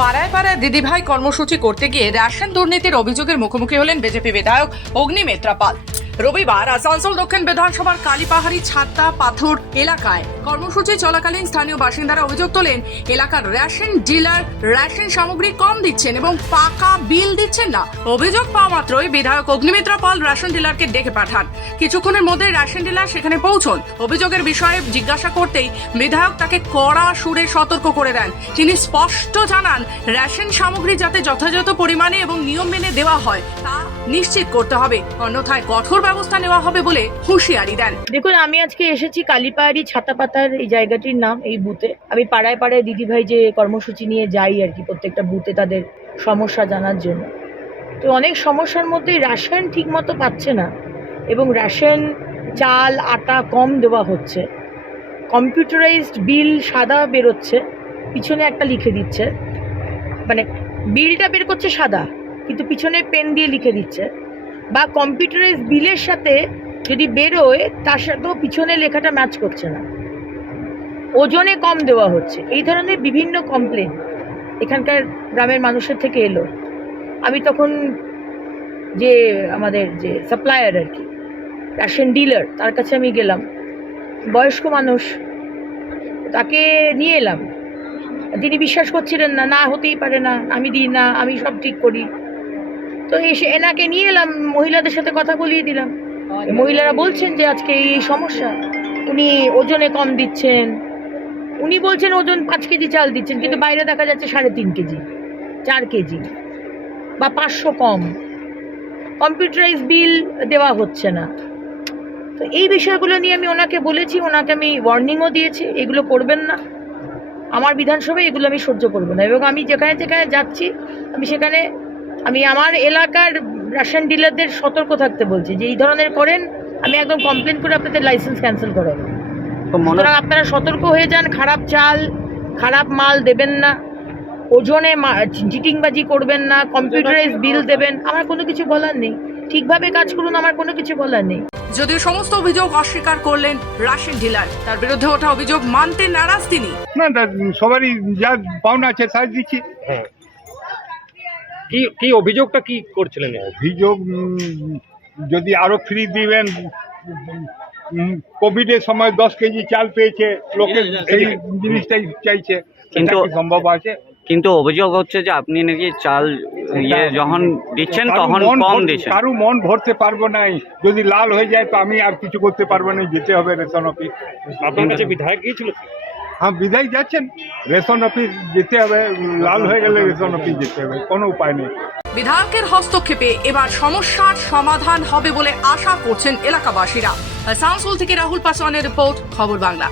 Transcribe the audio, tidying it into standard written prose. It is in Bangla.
পাড়ায় পাড়ায় দিদিভাই কর্মসূচি করতে গিয়ে রেশন দুর্নীতির অভিযোগের মুখোমুখি হলেন বিজেপি বিধায়ক অগ্নিমিত্রা পাল। রবিবার আসানসোল দক্ষিণ বিধানসভার কালীপাহাড়ি ছাত্তা পাথর এলাকায় কর্মসূচি চলাকালীন স্থানীয় বাসিন্দারা অভিযোগ তোলেন এলাকার রেশন ডিলার রেশন সামগ্রী কম দিচ্ছেন এবং পাকা বিল দিচ্ছেন না। অভিযোগ পাওয়া মাত্রই বিধায়ক অগ্নিমিত্রা পাল রেশন ডিলারকে ডেকে পাঠান। কিছুক্ষণের মধ্যে রেশন ডিলার সেখানে পৌঁছন। অভিযোগের বিষয়ে জিজ্ঞাসা করতেই বিধায়ক তাকে কড়া সুরে সতর্ক করে দেন। তিনি স্পষ্ট জানান রেশন সামগ্রী যাতে যথাযথ পরিমাণে এবং নিয়ম মেনে দেওয়া হয় তা নিশ্চিত করতে হবে, অন্যথায় কঠোর ব্যবস্থা নেওয়া হবে বলে হুঁশিয়ারি দেন। দেখুন, আমি আজকে এসেছি কালীপাহাড়ি ছাতাপাতার এই জায়গাটির নাম, এই বুথে আমি পাড়ায় পাড়ায় দিদিভাই যে কর্মসূচি নিয়ে যাই আর কি, প্রত্যেকটা বুথে তাদের সমস্যা জানার জন্য। তো অনেক সমস্যার মধ্যে রেশন ঠিক মতো পাচ্ছে না এবং রেশন চাল আটা কম দেওয়া হচ্ছে। কম্পিউটারাইজড বিল সাদা বেরোচ্ছে, পিছনে একটা লিখে দিচ্ছে, মানে বিলটা বের করছে সাদা কিন্তু পিছনে পেন দিয়ে লিখে দিচ্ছে, বা কম্পিউটারাইজ বিলের সাথে যদি বেরোয় তার সাথেও পিছনে লেখাটা ম্যাচ করছে না, ওজনে কম দেওয়া হচ্ছে। এই ধরনের বিভিন্ন কমপ্লেন এখানকার গ্রামের মানুষের থেকে এলো। আমি তখন যে আমাদের যে সাপ্লায়ার আর কি, রেশন ডিলার, তার কাছে আমি গেলাম, বয়স্ক মানুষ, তাকে নিয়ে এলাম। তিনি বিশ্বাস করছিলেন না, না হতেই পারে না, আমি দিই না, আমি সব ঠিক করি। তো এনাকে নিয়ে এলাম, মহিলাদের সাথে কথা বলিয়ে দিলাম। মহিলারা বলছেন যে আজকে এই সমস্যা, উনি ওজনে কম দিচ্ছেন, উনি বলছেন ওজন 5 কেজি চাল দিচ্ছেন কিন্তু বাইরে দেখা যাচ্ছে 3.5 কেজি 4 কেজি বা 500 কম, কম্পিউটারাইজ বিল দেওয়া হচ্ছে না। তো এই বিষয়গুলো নিয়ে আমি ওনাকে বলেছি, ওনাকে আমি ওয়ার্নিংও দিয়েছি, এগুলো করবেন না, আমার বিধানসভায় এগুলো আমি সহ্য করবো না। এবং আমি যেখানে যেখানে যাচ্ছি আমি সেখানে আমি আমার এলাকার রেশন ডিলারদের সতর্ক থাকতে বলছি যে এই ধরনের করেন আমি একদম কমপ্লেন করে আপনাদের লাইসেন্স ক্যান্সেল করাবো। সুতরাং আপনারা সতর্ক হয়ে যান, খারাপ চাল খারাপ মাল দেবেন না, ওজনে চিটিংবাজি করবেন না, কম্পিউটারাইজ বিল দেবেন, আমার কোনো কিছু বলার নেই। ঠিকভাবে কাজ করুন, আমার কোনো কিছু বলার নেই। যদিও সমস্ত অভিযোগ অস্বীকার করলেন রেশন ডিলার, তার বিরুদ্ধে ওঠা অভিযোগ মানতে নারাজ তিনি। না সবারই যা পাওনা আছে তাই দিচ্ছি। কি অভিযোগটা কি করছিলেন? অভিযোগ যদি আরো ফ্রি দিবেন, কোভিডের সময় 10 কেজি চাল পেয়েছে লোকে, সেই জিনিসটাই চাইছে, কিন্তু সম্ভব আছে। কিন্তু অভিযোগ হচ্ছে যে আপনি নাকি চাল যখন দিচ্ছেন তখন কম দিচ্ছেন। কারো মন ভরতে পারবো না, যদি লাল হয়ে যায় তো আমি আর কিছু করতে পারবো না, যেতে হবে রেশন অফিস। আপনার কাছে বিধায়ক গিয়েছিল? হ্যাঁ, বিধায়ক যাচ্ছেন, রেশন অফিস যেতে হবে, লাল হয়ে গেলে রেশন অফিস যেতে হবে, কোনো উপায় নেই। বিধায়কের হস্তক্ষেপে এবার সমস্যার সমাধান হবে বলে আশা করছেন এলাকাবাসীরা। আসানসোল থেকে রাহুল পাসওয়ানের রিপোর্ট, খবর বাংলা।